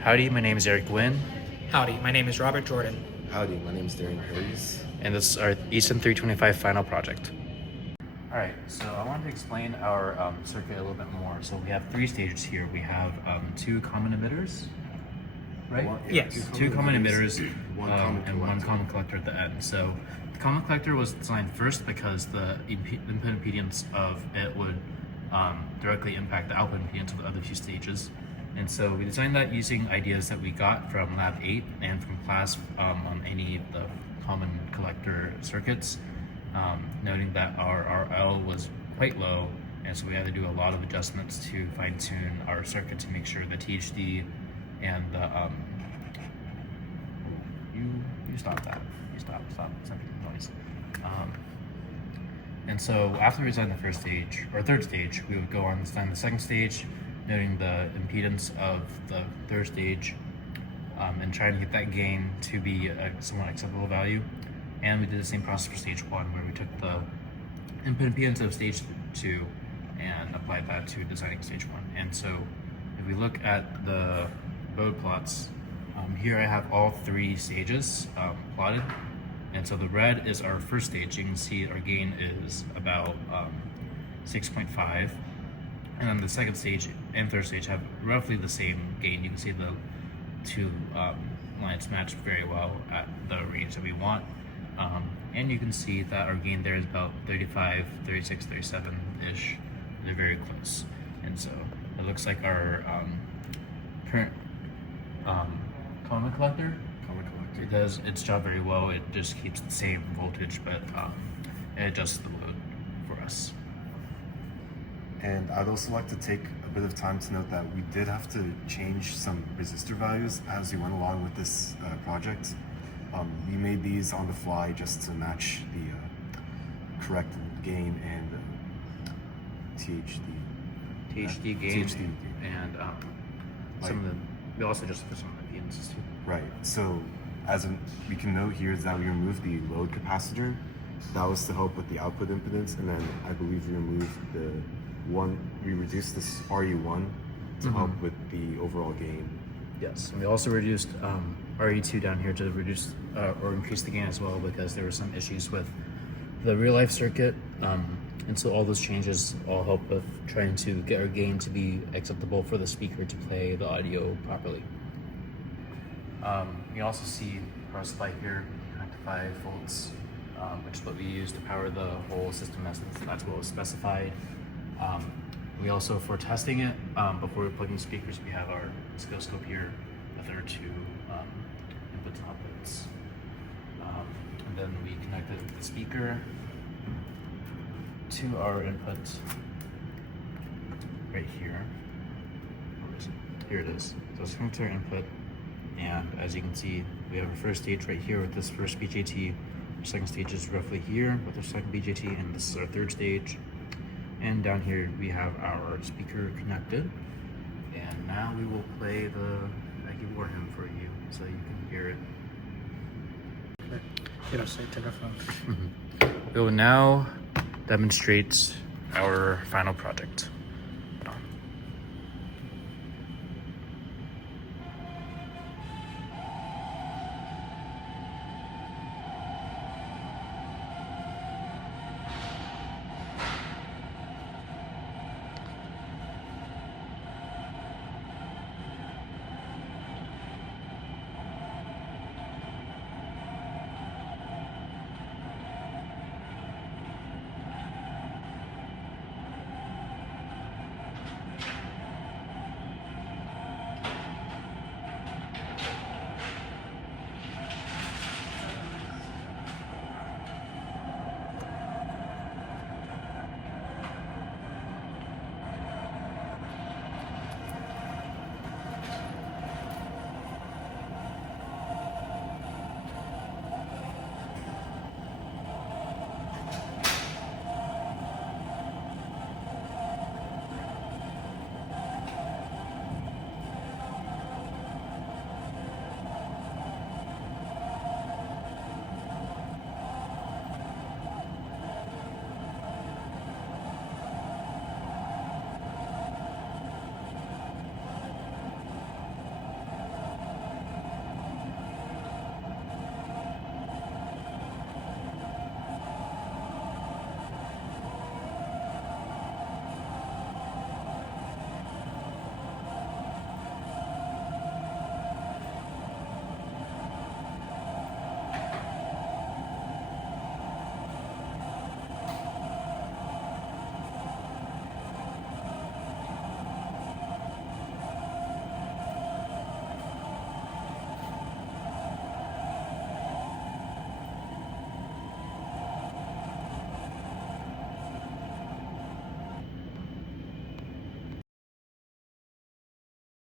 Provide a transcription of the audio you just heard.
Howdy, my name is Nguyen, Howdy, my name is Robert Jordan. Howdy, my name is Darin Peries. and this is our ECEN 325 final project. All right, so I wanted to explain our circuit a little bit more. So we have three stages here. We have two common emitters, right? Yes. Two common emitters and one collector. common collector at the end. So the common collector was designed first because the input impedance of it would directly impact the output impedance of the other two stages. And so we designed that using ideas that we got from Lab 8 and from class on any of the common collector circuits, noting that our RL was quite low, and so we had to do a lot of adjustments to fine-tune our circuit to make sure the THD and the you stop that. You stop it's making noise. And so after we designed the first stage, or third stage, we would go on to design the second stage, noting the impedance of the third stage and trying to get that gain to be a somewhat acceptable value. And we did the same process for stage 1, where we took the input impedance of stage 2 and applied that to designing stage 1. And so if we look at the bode plots, here I have all three stages plotted. And so the red is our first stage. You can see our gain is about 6.5. And then the second stage and third stage have roughly the same gain. You can see the two lines match very well at the range that we want. And you can see that our gain there is about 35, 36, 37-ish. They're very close. And so it looks like our current common collector, it does its job very well. It just keeps the same voltage, but it adjusts the load for us. And I'd also like to take a bit of time to note that we did have to change some resistor values as we went along with this project. We made these on the fly just to match the correct gain and THD gain and some of the, we also just put some of the impedances too. Right, so we can note here is that we removed the load capacitor. That was to help with the output impedance, and then I believe we removed we reduced this RE1 to help with the overall gain. Yes, and we also reduced RE2 down here to reduce or increase the gain as well, because there were some issues with the real life circuit. And so all those changes all help with trying to get our gain to be acceptable for the speaker to play the audio properly. You also see our supply here, 95 volts, which is what we use to power the whole system as that's what was specified. We also, for testing it, before we plug in speakers, we have our oscilloscope here that there are two inputs and outputs. And then we connected the speaker to our input right here. Where is it? Here it is. So it's connected to our input, and as you can see, we have our first stage right here with this first BJT. Our second stage is roughly here with our second BJT, and this is our third stage. And down here we have our speaker connected, and now we will play the Maggie Warham for you so you can hear it. We will now demonstrate our final project.